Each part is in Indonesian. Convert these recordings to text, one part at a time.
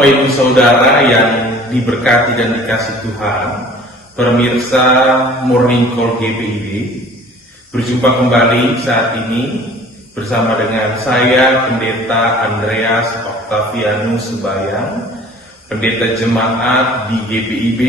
Bapak Ibu Saudara yang diberkati dan dikasih Tuhan, pemirsa Morning Call GPIB, berjumpa kembali saat ini bersama dengan saya, Pendeta Andreas Octavianus Sebayang, Pendeta Jemaat di GPIB,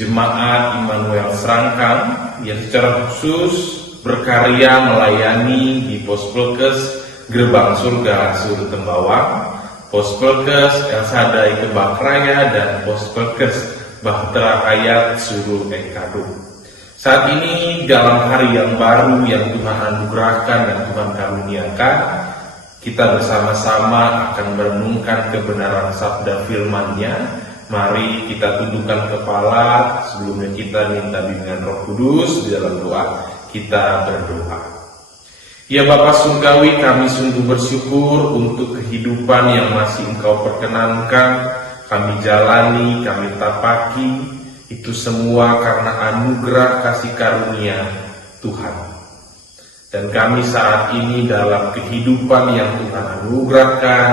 Jemaat Immanuel Serangkang, yang secara khusus berkarya melayani di Pospelkes Gerbang Surga Sudut Tembawang, Pospelkes El Sadai Kebak Raya, dan Pospelkes Bahtera Hayat Suru Engkadu. Saat ini dalam hari yang baru yang Tuhan anugerahkan dan Tuhan karuniakan, kita bersama-sama akan merenungkan kebenaran sabda firman-Nya. Mari kita tundukkan kepala, sebelumnya kita minta bimbingan Roh Kudus di dalam doa. Kita berdoa. Ya Bapa Surgawi, kami sungguh bersyukur untuk kehidupan yang masih Engkau perkenankan, kami jalani, kami tapaki, itu semua karena anugerah kasih karunia Tuhan. Dan kami saat ini dalam kehidupan yang Tuhan anugerahkan,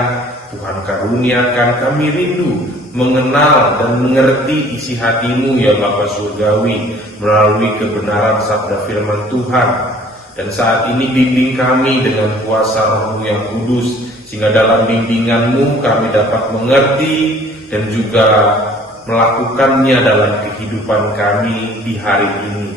Tuhan karuniakan, kami rindu mengenal dan mengerti isi hati-Mu ya Bapa Surgawi melalui kebenaran sabda firman Tuhan. Dan saat ini bimbing kami dengan kuasa Roh-Mu yang kudus, sehingga dalam bimbingan-Mu kami dapat mengerti dan juga melakukannya dalam kehidupan kami di hari ini.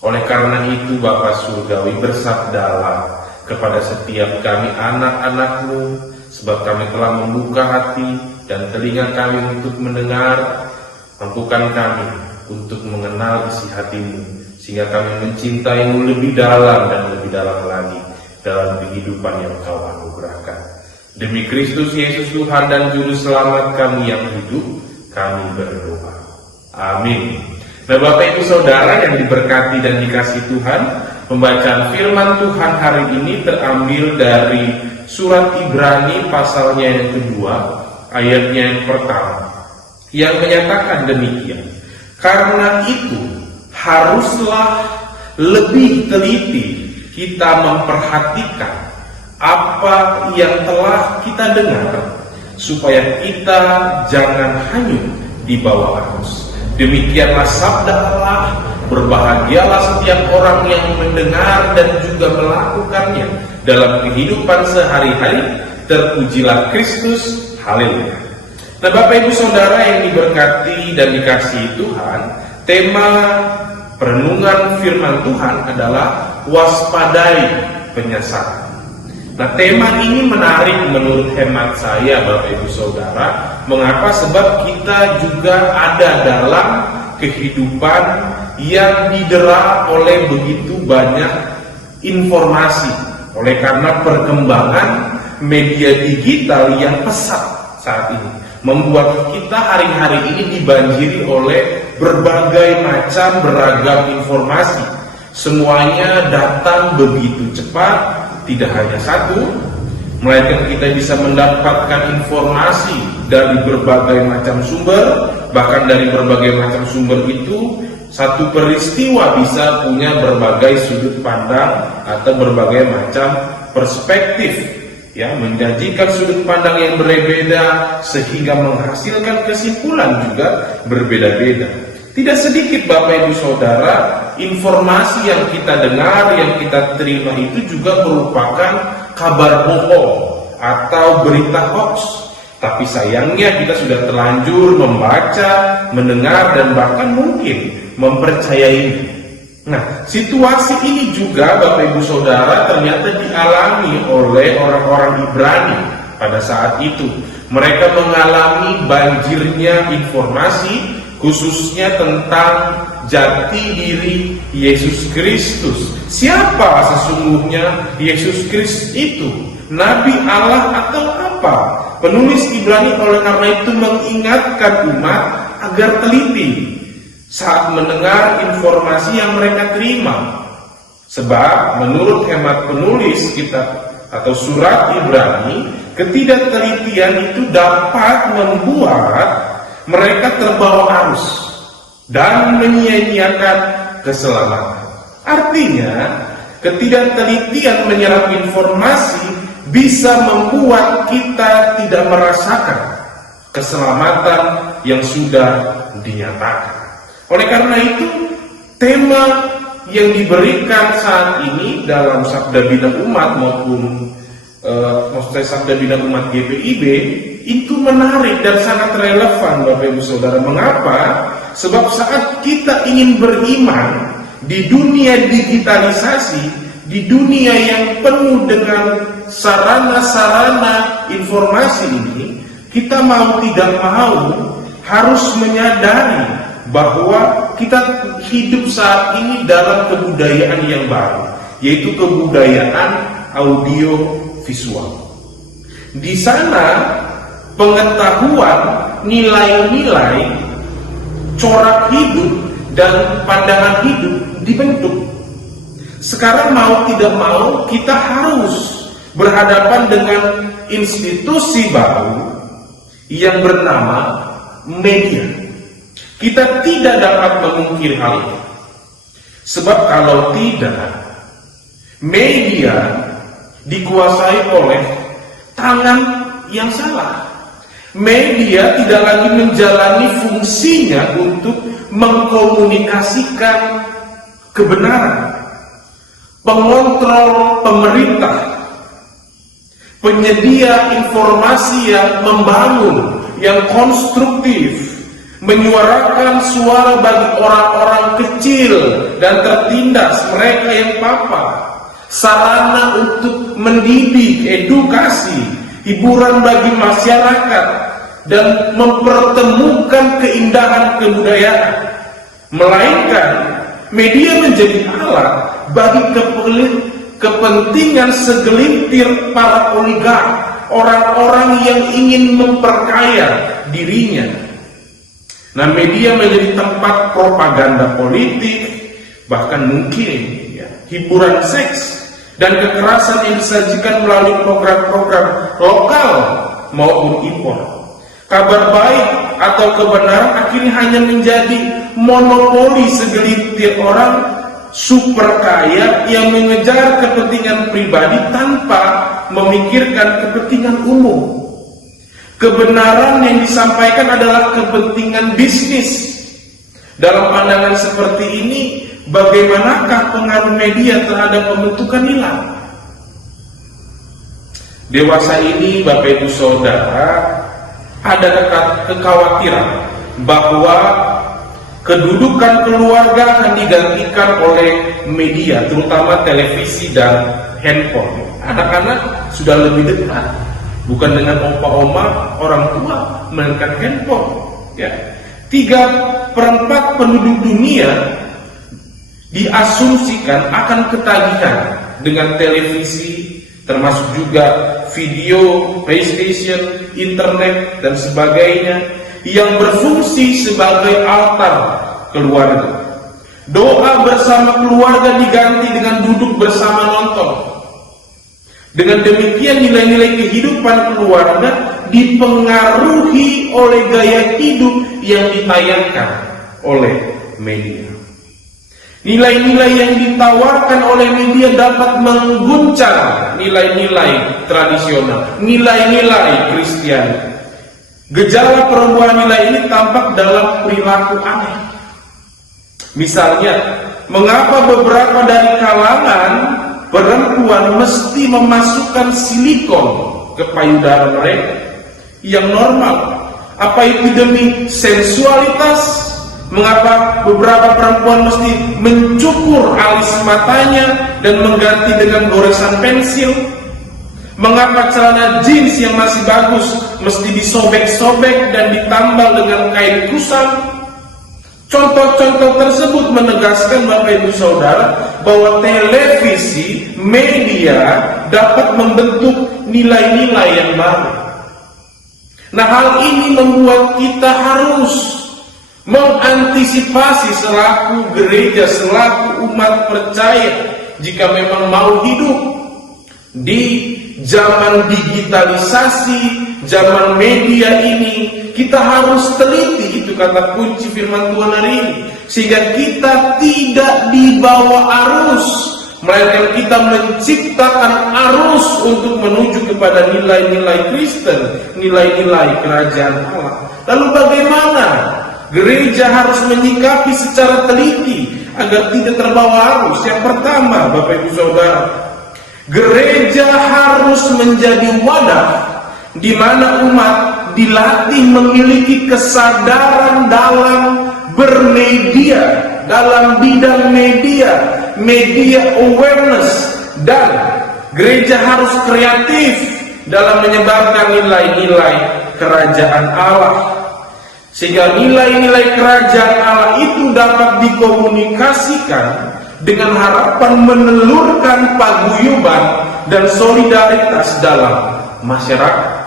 Oleh karena itu Bapa Surgawi, bersabdalah kepada setiap kami anak-anak-Mu, sebab kami telah membuka hati dan telinga kami untuk mendengar. Mampukan kami untuk mengenal isi hati-Mu, sehingga kami mencintai-Mu lebih dalam dan lebih dalam lagi dalam kehidupan yang Kau anugerahkan. Demi Kristus Yesus Tuhan dan Juru Selamat kami yang hidup, kami berdoa. Amin. Nah Bapak Ibu Saudara yang diberkati dan dikasih Tuhan, pembacaan firman Tuhan hari ini terambil dari surat Ibrani pasalnya yang kedua, ayatnya yang pertama, yang menyatakan demikian. Karena itu haruslah lebih teliti kita memperhatikan apa yang telah kita dengar, supaya kita jangan hanyut di bawah arus. Demikianlah sabda Allah, berbahagialah setiap orang yang mendengar dan juga melakukannya dalam kehidupan sehari-hari. Terpujilah Kristus, haleluya. Nah Bapak Ibu Saudara yang diberkati dan dikasihi Tuhan, tema perenungan firman Tuhan adalah waspadai penyesalan. Nah tema ini menarik menurut hemat saya Bapak Ibu Saudara. Mengapa? Sebab kita juga ada dalam kehidupan yang didera oleh begitu banyak informasi. Oleh karena perkembangan media digital yang pesat saat ini, membuat kita hari-hari ini dibanjiri oleh berbagai macam beragam informasi. Semuanya datang begitu cepat, tidak hanya satu, melainkan kita bisa mendapatkan informasi dari berbagai macam sumber. Bahkan dari berbagai macam sumber itu, satu peristiwa bisa punya berbagai sudut pandang atau berbagai macam perspektif, ya, menjanjikan sudut pandang yang berbeda sehingga menghasilkan kesimpulan juga berbeda-beda. Tidak sedikit Bapak Ibu Saudara, informasi yang kita dengar, yang kita terima itu juga merupakan kabar bohong atau berita hoax. Tapi sayangnya kita sudah terlanjur membaca, mendengar, dan bahkan mungkin mempercayainya. Nah, situasi ini juga Bapak Ibu Saudara ternyata dialami oleh orang-orang Ibrani pada saat itu. Mereka mengalami banjirnya informasi, khususnya tentang jati diri Yesus Kristus. Siapa sesungguhnya Yesus Kristus itu? Nabi Allah atau apa? Penulis Ibrani oleh karena itu mengingatkan umat agar teliti saat mendengar informasi yang mereka terima. Sebab menurut hemat penulis kitab atau surat Ibrani, ketidaktelitian itu dapat membuat mereka terbawa arus dan menyia-nyiakan keselamatan. Artinya, ketidaktelitian menyerap informasi bisa membuat kita tidak merasakan keselamatan yang sudah dinyatakan. Oleh karena itu, tema yang diberikan saat ini dalam Sabda Bina Umat maupun maksudnya Sabda Bina Umat GPIB itu menarik dan sangat relevan, Bapak Ibu Saudara. Mengapa? Sebab saat kita ingin beriman di dunia digitalisasi, di dunia yang penuh dengan sarana-sarana informasi ini, kita mau tidak mau harus menyadari bahwa kita hidup saat ini dalam kebudayaan yang baru, yaitu kebudayaan audio visual. Di sana pengetahuan, nilai-nilai, corak hidup dan pandangan hidup dibentuk. Sekarang mau tidak mau kita harus berhadapan dengan institusi baru yang bernama media. Kita tidak dapat memungkiri hal ini. Sebab kalau tidak, media dikuasai oleh tangan yang salah. Media tidak lagi menjalani fungsinya untuk mengkomunikasikan kebenaran, pengontrol pemerintah, penyedia informasi yang membangun, yang konstruktif, menyuarakan suara bagi orang-orang kecil dan tertindas, mereka yang papa, sarana untuk mendidik, edukasi, hiburan bagi masyarakat, dan mempertemukan keindahan kebudayaan. Melainkan media menjadi alat bagi kepentingan segelintir para oligark, orang-orang yang ingin memperkaya dirinya. Nah, media menjadi tempat propaganda politik, bahkan mungkin hiburan seks dan kekerasan yang disajikan melalui program-program lokal maupun impor. Kabar baik atau kebenaran akhirnya hanya menjadi monopoli segelintir orang super kaya yang mengejar kepentingan pribadi tanpa memikirkan kepentingan umum. Kebenaran yang disampaikan adalah kepentingan bisnis. Dalam pandangan seperti ini, bagaimanakah pengaruh media terhadap pembentukan nilai? Dewasa ini, Bapak Ibu Saudara, ada kekhawatiran bahwa kedudukan keluarga akan digantikan oleh media, terutama televisi dan handphone. Anak-anak sudah lebih dekat, bukan dengan opa-oma orang tua, melainkan handphone. 3/4 penduduk dunia diasumsikan akan ketagihan dengan televisi, termasuk juga video, PlayStation, internet, dan sebagainya, yang berfungsi sebagai altar keluarga. Doa bersama keluarga diganti dengan duduk bersama nonton. Dengan demikian nilai-nilai kehidupan keluarga dipengaruhi oleh gaya hidup yang ditayangkan oleh media. Nilai-nilai yang ditawarkan oleh media dapat mengguncang nilai-nilai tradisional, nilai-nilai Kristiani. Gejala perubahan nilai ini tampak dalam perilaku aneh. Misalnya, mengapa beberapa dari kalangan perempuan mesti memasukkan silikon ke payudara mereka yang normal? Apa itu demi sensualitas? Mengapa beberapa perempuan mesti mencukur alis matanya dan mengganti dengan goresan pensil? Mengapa celana jeans yang masih bagus mesti disobek-sobek dan ditambal dengan kain kusam? Contoh-contoh tersebut menegaskan, Bapak Ibu Saudara, bahwa televisi, media dapat membentuk nilai-nilai yang baru. Nah, hal ini membuat kita harus mengantisipasi selaku gereja, selaku umat percaya, jika memang mau hidup di zaman digitalisasi, zaman media ini, kita harus teliti, itu kata kunci firman Tuhan hari ini, sehingga kita tidak dibawa arus melainkan kita menciptakan arus untuk menuju kepada nilai-nilai Kristen, nilai-nilai kerajaan Allah. Lalu bagaimana gereja harus menyikapi secara teliti agar tidak terbawa arus? Yang pertama, Bapak Ibu Saudara, gereja harus menjadi wadah di mana umat dilatih memiliki kesadaran dalam bermedia, dalam bidang media awareness, dan gereja harus kreatif dalam menyebarkan nilai-nilai kerajaan Allah, sehingga nilai-nilai kerajaan Allah itu dapat dikomunikasikan dengan harapan menelurkan paguyuban dan solidaritas dalam masyarakat.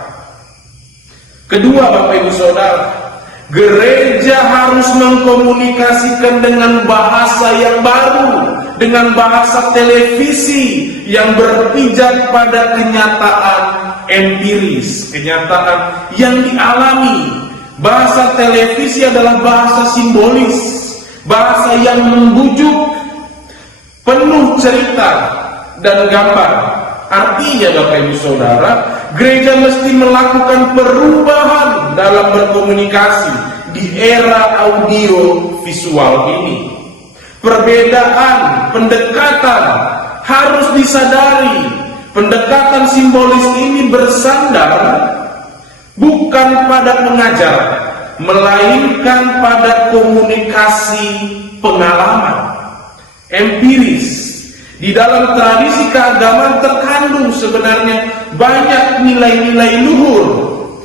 Kedua, Bapak Ibu Saudara, gereja harus mengkomunikasikan dengan bahasa yang baru, dengan bahasa televisi yang berpijak pada kenyataan empiris, kenyataan yang dialami. Bahasa televisi adalah bahasa simbolis, bahasa yang membujuk, penuh cerita dan gambar. Artinya, Bapak Ibu Saudara, gereja mesti melakukan perubahan dalam berkomunikasi di era audio visual ini. Perbedaan pendekatan harus disadari. Pendekatan simbolis ini bersandar bukan pada pengajaran, melainkan pada komunikasi pengalaman empiris. Di dalam tradisi keagamaan terkandung sebenarnya banyak nilai-nilai luhur.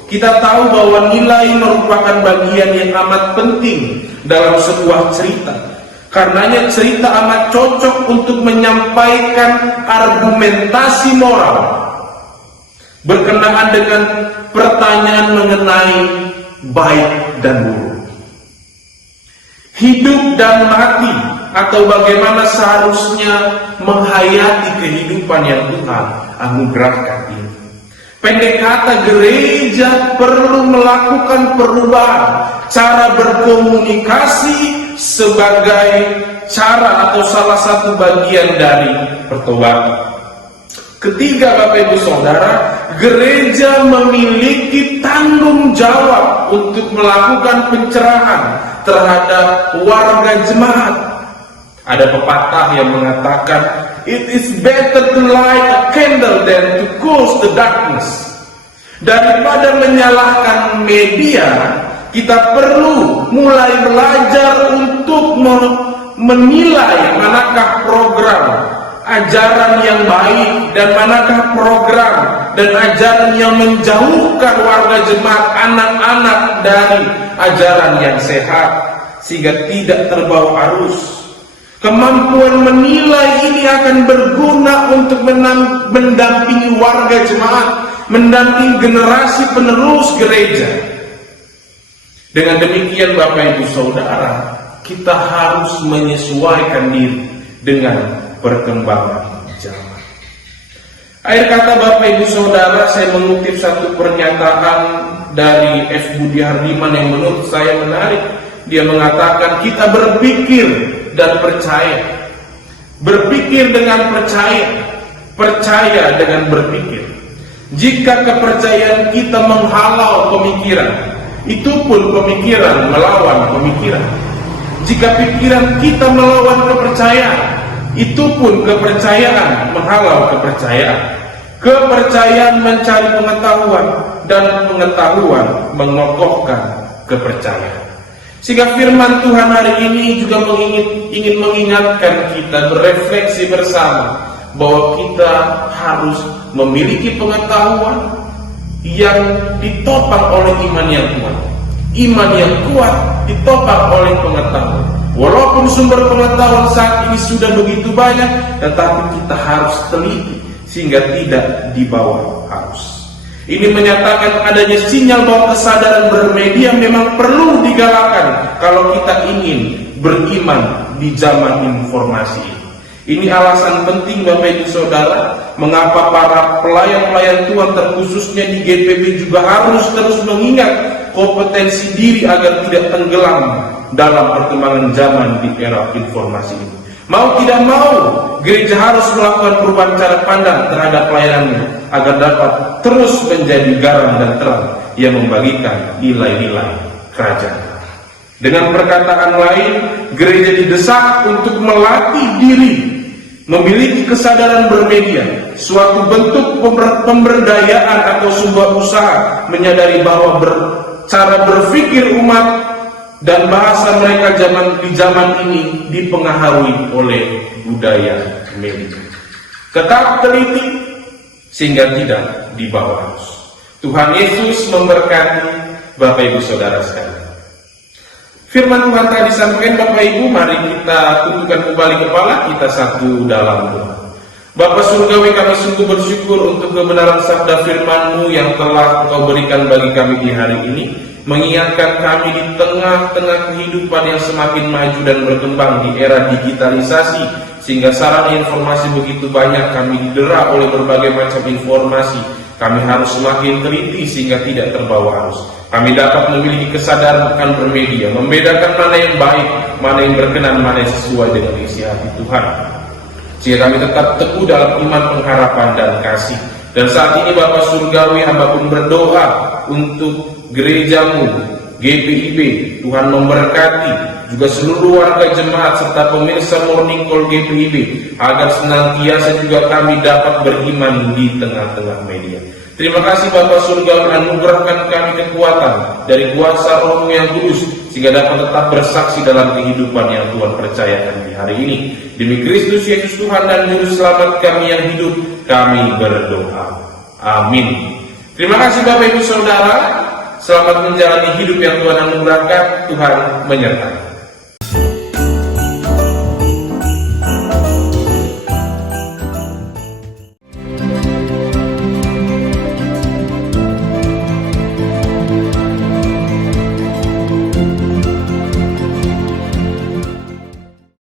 Kita tahu bahwa nilai merupakan bagian yang amat penting dalam sebuah cerita. Karenanya cerita amat cocok untuk menyampaikan argumentasi moral berkenaan dengan pertanyaan mengenai baik dan buruk, hidup dan mati, atau bagaimana seharusnya menghayati kehidupan yang Tuhan anugerahkan ini. Pendek kata, gereja perlu melakukan perubahan cara berkomunikasi sebagai cara atau salah satu bagian dari pertobatan. Ketiga, Bapak Ibu Saudara, gereja memiliki tanggung jawab untuk melakukan pencerahan terhadap warga jemaat. Ada pepatah yang mengatakan, "It is better to light a candle than to close the darkness." Daripada menyalahkan media, kita perlu mulai belajar untuk menilai manakah program ajaran yang baik dan manakah program dan ajaran yang menjauhkan warga jemaat, anak-anak, dari ajaran yang sehat, sehingga tidak terbawa arus. Kemampuan menilai ini akan berguna untuk mendampingi warga jemaat, mendampingi generasi penerus gereja. Dengan demikian, Bapak Ibu Saudara, kita harus menyesuaikan diri dengan perkembangan zaman. Akhir kata, Bapak Ibu Saudara, saya mengutip satu pernyataan dari F. Budi Hardiman yang menurut saya menarik. Dia mengatakan, kita berpikir dan percaya, berpikir dengan percaya, percaya dengan berpikir. Jika kepercayaan kita menghalau pemikiran, itu pun pemikiran melawan pemikiran. Jika pikiran kita melawan kepercayaan, itu pun kepercayaan menghalau kepercayaan. Kepercayaan mencari pengetahuan, dan pengetahuan mengokohkan kepercayaan. Sehingga firman Tuhan hari ini juga ingin mengingatkan kita, berefleksi bersama, bahwa kita harus memiliki pengetahuan yang ditopang oleh iman yang kuat. Iman yang kuat ditopang oleh pengetahuan. Walaupun sumber pengetahuan saat ini sudah begitu banyak, tetapi kita harus teliti sehingga tidak dibawa arus. Ini menyatakan adanya sinyal bahwa kesadaran bermedia memang perlu digalakkan kalau kita ingin beriman di zaman informasi ini. Ini alasan penting, Bapak Ibu Saudara, mengapa para pelayan-pelayan Tuhan terkhususnya di GPB juga harus terus mengingat kompetensi diri agar tidak tenggelam dalam perkembangan zaman di era informasi ini. Mau tidak mau, gereja harus melakukan perubahan cara pandang terhadap pelayanannya agar dapat terus menjadi garam dan terang yang membagikan nilai-nilai kerajaan. Dengan perkataan lain, gereja didesak untuk melatih diri, memiliki kesadaran bermedia, suatu bentuk pemberdayaan atau sebuah usaha menyadari bahwa cara berpikir umat dan bahasa mereka di zaman ini dipengaruhi oleh budaya media. Tetap teliti sehingga tidak dibawa arus. Tuhan Yesus memberkati Bapak Ibu Saudara sekalian. Firman Tuhan tadi disampaikan Bapak Ibu, mari kita tundukkan kembali kepala kita satu dalam doa. Bapa Surgawi, kami sungguh bersyukur untuk kebenaran sabda firman-Mu yang telah Engkau berikan bagi kami di hari ini, mengingatkan kami di tengah-tengah kehidupan yang semakin maju dan berkembang di era digitalisasi, sehingga sarana informasi begitu banyak, kami didera oleh berbagai macam informasi. Kami harus semakin teliti sehingga tidak terbawa arus. Kami dapat memiliki kesadaran akan bermedia, membedakan mana yang baik, mana yang berkenan, mana yang sesuai dengan isi hati Tuhan, sehingga kami tetap teguh dalam iman, pengharapan, dan kasih. Dan saat ini Bapa Surgawi, hamba pun berdoa untuk gerejamu, GPIB, Tuhan memberkati juga seluruh warga jemaat serta pemirsa Morning Call GPIB, agar senantiasa juga kami dapat beriman di tengah-tengah media. Terima kasih Bapa Surgawi, anugerahkan kami kekuatan dari kuasa Roh-Mu yang kudus, sehingga dapat tetap bersaksi dalam kehidupan yang Tuhan percayakan di hari ini. Demi Kristus Yesus Tuhan dan Juru Selamat kami yang hidup, kami berdoa. Amin. Terima kasih Bapak Ibu Saudara. Selamat menjalani hidup yang Tuhan anugerahkan. Tuhan menyertai.